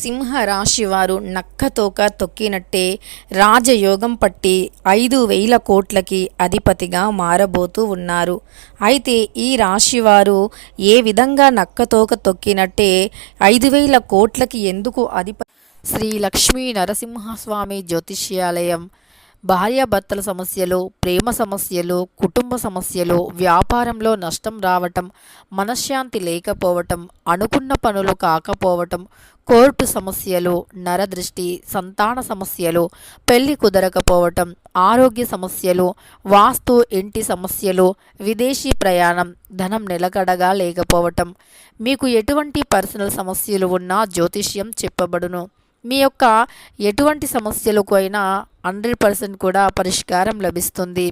సింహరాశి వారు నక్కతోక తొక్కినట్టే రాజయోగం పట్టి 5,000 కోట్లకి అధిపతిగా మారబోతూ ఉన్నారు. అయితే ఈ రాశివారు ఏ విధంగా నక్కతోక తొక్కినట్టే 5,000 కోట్లకి ఎందుకు అధిపతి? శ్రీ లక్ష్మీ నరసింహస్వామి జ్యోతిష్యాలయం. భార్యాభర్తల సమస్యలు, ప్రేమ సమస్యలు, కుటుంబ సమస్యలు, వ్యాపారంలో నష్టం రావటం, మనశ్శాంతి లేకపోవటం, అనుకున్న పనులు కాకపోవటం, కోర్టు సమస్యలు, నరదృష్టి, సంతాన సమస్యలు, పెళ్లి కుదరకపోవటం, ఆరోగ్య సమస్యలు, వాస్తు ఇంటి సమస్యలు, విదేశీ ప్రయాణం, ధనం నిలకడగా లేకపోవటం, మీకు ఎటువంటి పర్సనల్ సమస్యలు ఉన్నా జ్యోతిష్యం చెప్పబడును. మీ యొక్క ఎటువంటి సమస్యలకు అయినా 100% కూడా పరిష్కారం లభిస్తుంది.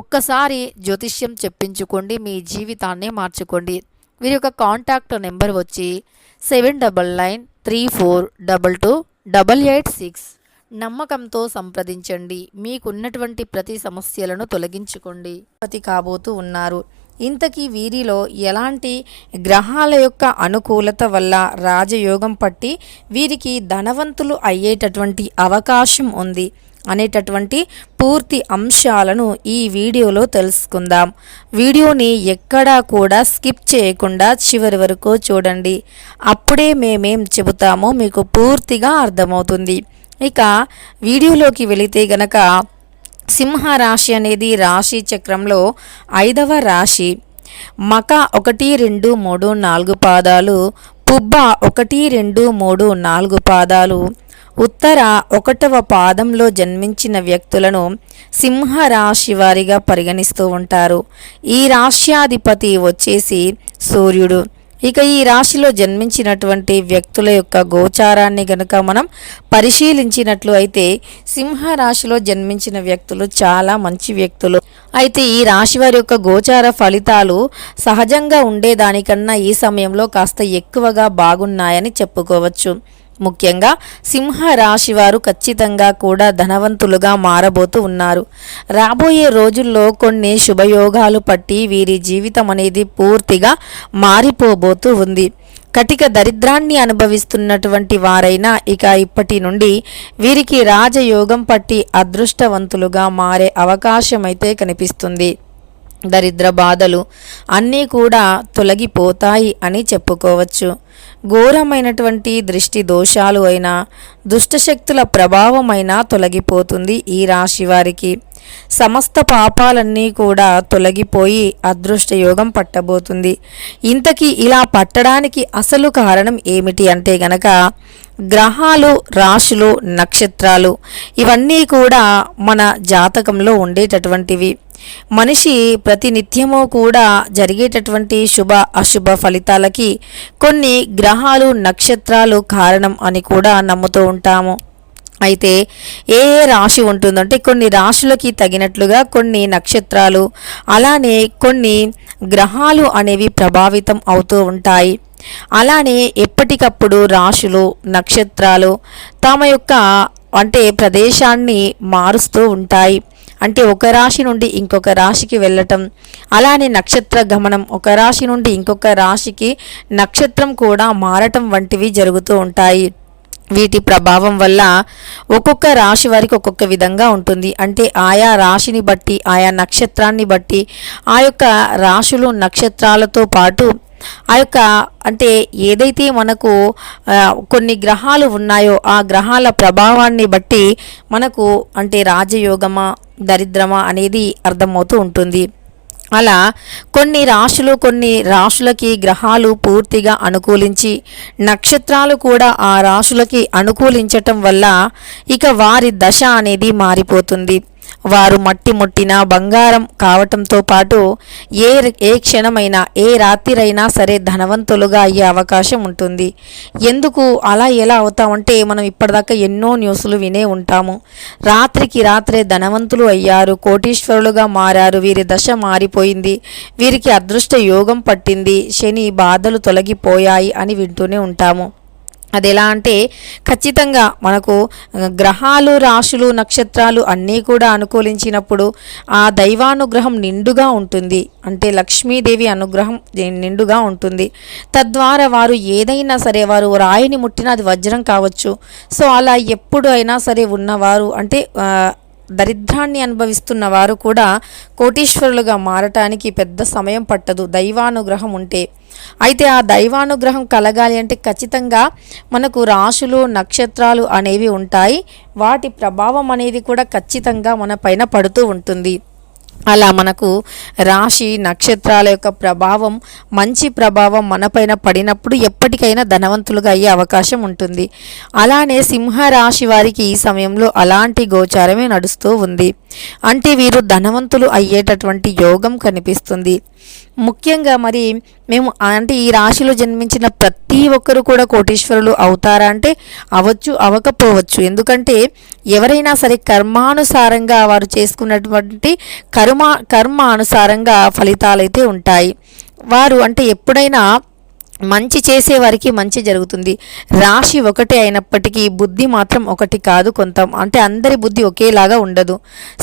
ఒక్కసారి జ్యోతిష్యం చెప్పించుకోండి, మీ జీవితాన్ని మార్చుకోండి. వీరి యొక్క కాంటాక్ట్ నెంబర్ వచ్చి 7993422886. నమ్మకంతో సంప్రదించండి. మీకున్నటువంటి ప్రతి సమస్యలను తొలగించుకోండి. అధిపతి కాబోతూ ఉన్నారు. ఇంతకీ వీరిలో ఎలాంటి గ్రహాల యొక్క అనుకూలత వల్ల రాజయోగం పట్టి వీరికి ధనవంతులు అయ్యేటటువంటి అవకాశం ఉంది అనేటటువంటి పూర్తి అంశాలను ఈ వీడియోలో తెలుసుకుందాం. వీడియోని ఎక్కడా కూడా స్కిప్ చేయకుండా చివరి వరకు చూడండి. అప్పుడే మేమేం చెబుతామో మీకు పూర్తిగా అర్థమవుతుంది. ఇక వీడియోలోకి వెళితే గనక సింహరాశి అనేది రాశి చక్రంలో 5వ రాశి. మక 1, 2, 3, 4 పాదాలు, పుబ్బ 1, 2, 3, 4 పాదాలు, ఉత్తర 1వ పాదంలో జన్మించిన వ్యక్తులను సింహరాశి వారిగా పరిగణిస్తూ ఉంటారు. ఈ రాశ్యాధిపతి వచ్చేసి సూర్యుడు. ఇక ఈ రాశిలో జన్మించినటువంటి వ్యక్తుల యొక్క గోచారాన్ని గనుక మనం పరిశీలించినట్లు అయితే సింహరాశిలో జన్మించిన వ్యక్తులు చాలా మంచి వ్యక్తులు. అయితే ఈ రాశి వారి యొక్క గోచార ఫలితాలు సహజంగా ఉండేదానికన్నా ఈ సమయంలో కాస్త ఎక్కువగా బాగున్నాయని చెప్పుకోవచ్చు. ముఖ్యంగా సింహరాశి వారు ఖచ్చితంగా కూడా ధనవంతులుగా మారబోతూ ఉన్నారు. రాబోయే రోజుల్లో కొన్ని శుభయోగాలు పట్టి వీరి జీవితం అనేది పూర్తిగా మారిపోబోతూ ఉంది. కటిక దరిద్రాన్ని అనుభవిస్తున్నటువంటి వారైనా ఇక ఇప్పటి నుండి వీరికి రాజయోగం పట్టి అదృష్టవంతులుగా మారే అవకాశం అయితే కనిపిస్తుంది. దరిద్ర బాధలు అన్నీ కూడా తొలగిపోతాయి అని చెప్పుకోవచ్చు. ఘోరమైనటువంటి దృష్టి దోషాలు అయినా దుష్టశక్తుల ప్రభావమైనా తొలగిపోతుంది ఈ రాశి వారికి. సమస్త పాపాలన్నీ కూడా తొలగిపోయి అదృష్టయోగం పట్టబోతుంది. ఇంతకీ ఇలా పట్టడానికి అసలు కారణం ఏమిటి అంటే గనక గ్రహాలు, రాశులు, నక్షత్రాలు ఇవన్నీ కూడా మన జాతకంలో ఉండేటటువంటివి. మనిషి ప్రతినిత్యము కూడా జరిగేటటువంటి శుభ అశుభ ఫలితాలకి కొన్ని గ్రహాలు, నక్షత్రాలు కారణం అని కూడా నమ్ముతూ ఉంటాము. అయితే ఏ ఏ రాశి ఉంటుందంటే కొన్ని రాశులకి తగినట్లుగా కొన్ని నక్షత్రాలు అలానే కొన్ని గ్రహాలు అనేవి ప్రభావితం అవుతూ ఉంటాయి. అలానే ఎప్పటికప్పుడు రాశులు, నక్షత్రాలు తమ యొక్క ప్రదేశాన్ని మారుస్తూ ఉంటాయి. అంటే ఒక రాశి నుండి ఇంకొక రాశికి వెళ్ళటం, అలానే నక్షత్ర గమనం, ఒక రాశి నుండి ఇంకొక రాశికి నక్షత్రం కూడా మారటం వంటివి జరుగుతూ ఉంటాయి. వీటి ప్రభావం వల్ల ఒక్కొక్క రాశి వారికి ఒక్కొక్క విధంగా ఉంటుంది. అంటే ఆయా రాశిని బట్టి, ఆయా నక్షత్రాన్ని బట్టి, ఆ యొక్క రాశులు నక్షత్రాలతో పాటు ఆ యొక్క ఏదైతే మనకు కొన్ని గ్రహాలు ఉన్నాయో ఆ గ్రహాల ప్రభావాన్ని బట్టి మనకు రాజయోగమా దరిద్రమా అనేది అర్థమవుతూ ఉంటుంది. అలా కొన్ని రాశులకి గ్రహాలు పూర్తిగా అనుకూలించి నక్షత్రాలు కూడా ఆ రాశులకి అనుకూలించటం వల్ల ఇక వారి దశ అనేది మారిపోతుంది. వారు మట్టి ముట్టిన బంగారం కావటంతో పాటు ఏ క్షణమైనా ఏ రాత్రిరైనా సరే ధనవంతులుగా అయ్యే అవకాశం ఉంటుంది. ఎందుకు అలా ఎలా అవుతామంటే మనం ఇప్పటిదాకా ఎన్నో న్యూస్లు వినే ఉంటాము. రాత్రికి రాత్రే ధనవంతులు అయ్యారు, కోటీశ్వరులుగా మారారు, వీరి దశ మారిపోయింది, వీరికి అదృష్ట యోగం పట్టింది, శని బాధలు తొలగిపోయాయి అని వింటూనే ఉంటాము. అది ఎలా అంటే ఖచ్చితంగా మనకు గ్రహాలు రాశులు నక్షత్రాలు అన్నీ కూడా అనుకూలించినప్పుడు ఆ దైవానుగ్రహం నిండుగా ఉంటుంది. అంటే లక్ష్మీదేవి అనుగ్రహం నిండుగా ఉంటుంది. తద్వారా వారు ఏదైనా సరే వారు రాయిని ముట్టినా అది వజ్రం కావచ్చు. సో అలా ఎప్పుడు అయినా సరే ఉన్నవారు అంటే దరిద్రాన్ని అనుభవిస్తున్న వారు కూడా కోటీశ్వరులుగా మారటానికి పెద్ద సమయం పట్టదు దైవానుగ్రహం ఉంటే. అయితే ఆ దైవానుగ్రహం కలగాలి అంటే ఖచ్చితంగా మనకు రాశులు నక్షత్రాలు అనేవి ఉంటాయి. వాటి ప్రభావం అనేది కూడా ఖచ్చితంగా మన పైన పడుతూ ఉంటుంది. అలా మనకు రాశి నక్షత్రాల యొక్క ప్రభావం మంచి ప్రభావం మనపైన పడినప్పుడు ఎప్పటికైనా ధనవంతులుగా అయ్యే అవకాశం ఉంటుంది. అలానే సింహరాశి వారికి ఈ సమయంలో అలాంటి గోచారమే నడుస్తూ ఉంది. అంటే వీరు ధనవంతులు అయ్యేటటువంటి యోగం కనిపిస్తుంది. ముఖ్యంగా మరి మేము అంటే ఈ రాశిలో జన్మించిన ప్రతి ఒక్కరు కూడా కోటీశ్వరులు అవుతారా అంటే అవ్వచ్చు, అవ్వకపోవచ్చు. ఎందుకంటే ఎవరైనా సరే కర్మానుసారంగా వారు చేసుకున్నటువంటి కర్మానుసారంగా ఫలితాలైతే ఉంటాయి. వారు అంటే ఎప్పుడైనా మంచి చేసేవారికి మంచి జరుగుతుంది. రాశి ఒకటే అయినప్పటికీ బుద్ధి మాత్రం ఒకటి కాదు. అంటే అందరి బుద్ధి ఒకేలాగా ఉండదు.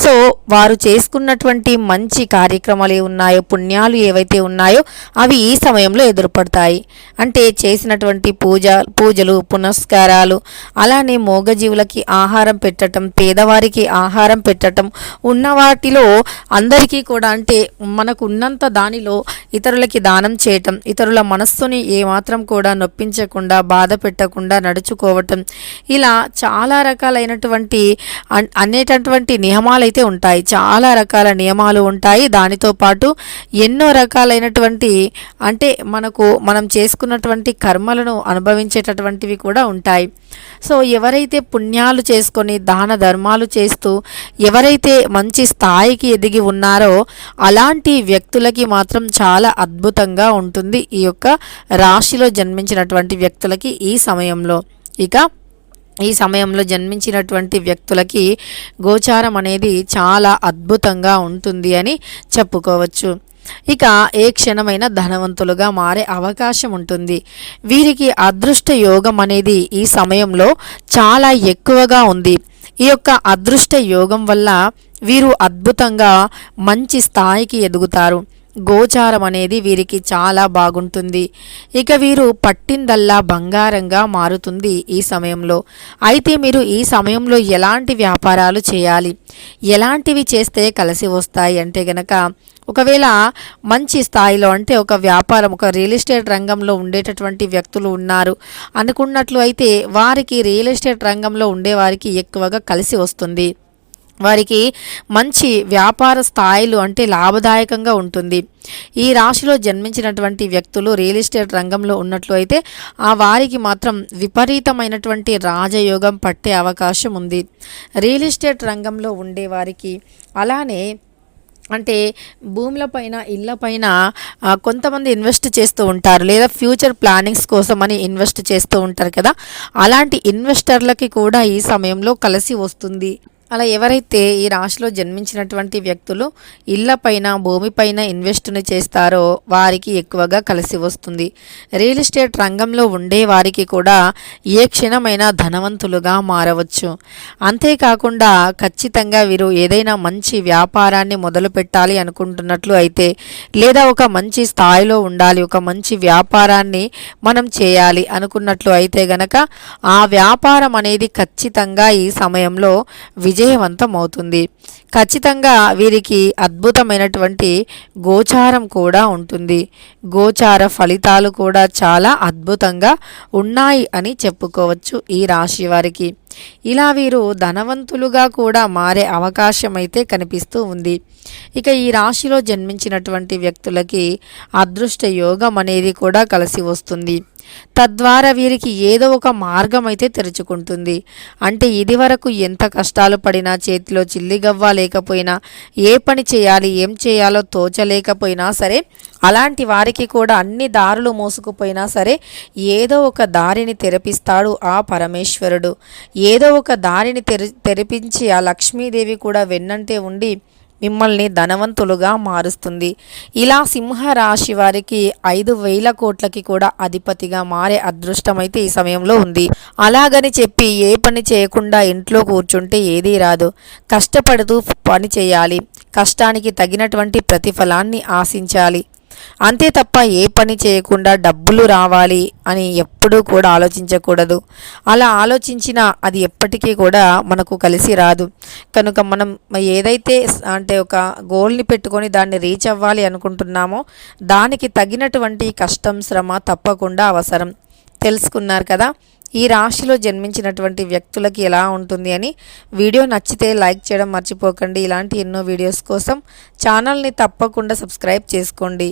సో వారు చేసుకున్నటువంటి మంచి కార్యక్రమాలు ఏ ఉన్నాయో పుణ్యాలు ఏవైతే ఉన్నాయో అవి ఈ సమయంలో ఎదురుపడతాయి. అంటే చేసినటువంటి పూజలు పునస్కారాలు, అలానే మూగజీవులకి ఆహారం పెట్టడం, పేదవారికి ఆహారం పెట్టడం, ఉన్న వాటిలో అందరికీ కూడా అంటే మనకు ఉన్నంత దానిలో ఇతరులకి దానం చేయటం, ఇతరుల మనస్సుని ఏమాత్రం కూడా నొప్పించకుండా బాధ పెట్టకుండా నడుచుకోవటం, ఇలా చాలా రకాలైనటువంటి అనేటటువంటి నియమాలు అయితే ఉంటాయి. చాలా రకాల నియమాలు ఉంటాయి. దానితో పాటు ఎన్నో రకాలైనటువంటి అంటే మనం చేసుకున్నటువంటి కర్మలను అనుభవించేటటువంటివి కూడా ఉంటాయి. సో ఎవరైతే పుణ్యాలు చేసుకొని దాన ధర్మాలు చేస్తూ ఎవరైతే మంచి స్థాయికి ఎదిగి ఉన్నారో అలాంటి వ్యక్తులకి మాత్రం చాలా అద్భుతంగా ఉంటుంది ఈ యొక్క రాశిలో జన్మించినటువంటి వ్యక్తులకి ఈ సమయంలో. ఈ సమయంలో జన్మించినటువంటి వ్యక్తులకి గోచారం అనేది చాలా అద్భుతంగా ఉంటుంది అని చెప్పుకోవచ్చు. ఇక ఏ క్షణమైన ధనవంతులుగా మారే అవకాశం ఉంటుంది. వీరికి అదృష్ట యోగం అనేది ఈ సమయంలో చాలా ఎక్కువగా ఉంది. ఈ యొక్క అదృష్ట యోగం వల్ల వీరు అద్భుతంగా మంచి స్థాయికి ఎదుగుతారు. గోచారం అనేది వీరికి చాలా బాగుంటుంది. ఇక వీరు పట్టిందల్లా బంగారంగా మారుతుంది ఈ సమయంలో. అయితే మీరు ఈ సమయంలో ఎలాంటి వ్యాపారాలు చేయాలి, ఎలాంటివి చేస్తే కలిసి వస్తాయి అంటే గనక, ఒకవేళ మంచి స్థాయిలో అంటే ఒక వ్యాపారం ఒక రియల్ ఎస్టేట్ రంగంలో ఉండేటటువంటి వ్యక్తులు ఉన్నారు అనుకున్నట్లు అయితే వారికి రియల్ ఎస్టేట్ రంగంలో ఉండేవారికి ఎక్కువగా కలిసి వస్తుంది. వారికి మంచి వ్యాపార స్థాయిలు అంటే లాభదాయకంగా ఉంటుంది. ఈ రాశిలో జన్మించినటువంటి వ్యక్తులు రియల్ ఎస్టేట్ రంగంలో ఉన్నట్లు అయితే ఆ వారికి మాత్రం విపరీతమైనటువంటి రాజయోగం పట్టే అవకాశం ఉంది. రియల్ ఎస్టేట్ రంగంలో ఉండేవారికి అలానే అంటే భూములపైన ఇళ్ళపైన కొంతమంది ఇన్వెస్ట్ చేస్తూ ఉంటారు, లేదా ఫ్యూచర్ ప్లానింగ్స్ కోసం అని ఇన్వెస్ట్ చేస్తూ ఉంటారు కదా, అలాంటి ఇన్వెస్టర్లకి కూడా ఈ సమయంలో కలిసి వస్తుంది. అలా ఎవరైతే ఈ రాశిలో జన్మించినటువంటి వ్యక్తులు ఇళ్లపైన భూమిపైన ఇన్వెస్ట్ని చేస్తారో వారికి ఎక్కువగా కలిసి వస్తుంది. రియల్ ఎస్టేట్ రంగంలో ఉండే వారికి కూడా ఏ క్షణమైనా ధనవంతులుగా మారవచ్చు. అంతేకాకుండా ఖచ్చితంగా వీరు ఏదైనా మంచి వ్యాపారాన్ని మొదలు పెట్టాలి అనుకుంటున్నట్లు అయితే, లేదా ఒక మంచి స్థాయిలో ఉండాలి, ఒక మంచి వ్యాపారాన్ని మనం చేయాలి అనుకున్నట్లు అయితే గనక ఆ వ్యాపారం అనేది ఖచ్చితంగా ఈ సమయంలో విజయవంతం అవుతుంది. ఖచ్చితంగా వీరికి అద్భుతమైనటువంటి గోచారం కూడా ఉంటుంది. గోచార ఫలితాలు కూడా చాలా అద్భుతంగా ఉన్నాయి అని చెప్పుకోవచ్చు ఈ రాశి వారికి. ఇలా వీరు ధనవంతులుగా కూడా మారే అవకాశం అయితే కనిపిస్తూ ఉంది. ఇక ఈ రాశిలో జన్మించినటువంటి వ్యక్తులకి అదృష్ట యోగం అనేది కూడా కలిసి వస్తుంది. తద్వారా వీరికి ఏదో ఒక మార్గం అయితే తెరుచుకుంటుంది. అంటే ఇదివరకు ఎంత కష్టాలు పడినా, చేతిలో చిల్లిగవ్వ లేకపోయినా, ఏ పని చేయాలి ఏం చేయాలో తోచలేకపోయినా సరే, అలాంటి వారికి కూడా అన్ని దారులు మోసుకుపోయినా సరే ఏదో ఒక దారిని తెరపిస్తాడు ఆ పరమేశ్వరుడు. ఏదో ఒక దారిని తెరిపించి ఆ లక్ష్మీదేవి కూడా వెన్నంటే ఉండి మిమ్మల్ని ధనవంతులుగా మారుస్తుంది. ఇలా సింహరాశి వారికి 5,000 కోట్లకి కూడా అధిపతిగా మారే అదృష్టం అయితే ఈ సమయంలో ఉంది. అలాగని చెప్పి ఏ పని చేయకుండా ఇంట్లో కూర్చుంటే ఏదీ రాదు. కష్టపడుతూ పని చేయాలి. కష్టానికి తగినటువంటి ప్రతిఫలాన్ని ఆశించాలి. అంతే తప్ప ఏ పని చేయకుండా డబ్బులు రావాలి అని ఎప్పుడూ కూడా ఆలోచించకూడదు. అలా ఆలోచించినా అది ఎప్పటికీ కూడా మనకు కలిసి రాదు. కనుక మనం ఏదైతే అంటే ఒక గోల్ని పెట్టుకొని దాన్ని రీచ్ అవ్వాలి అనుకుంటున్నామో దానికి తగినటువంటి కష్టం, శ్రమ తప్పకుండా అవసరం. తెలుసుకున్నారు కదా ఈ రాశిలో జన్మించినటువంటి వ్యక్తులకి ఎలా ఉంటుంది అని. వీడియో నచ్చితే లైక్ చేయడం మర్చిపోకండి. ఇలాంటి ఎన్నో వీడియోస్ కోసం ఛానల్ని తప్పకుండా సబ్స్క్రైబ్ చేసుకోండి.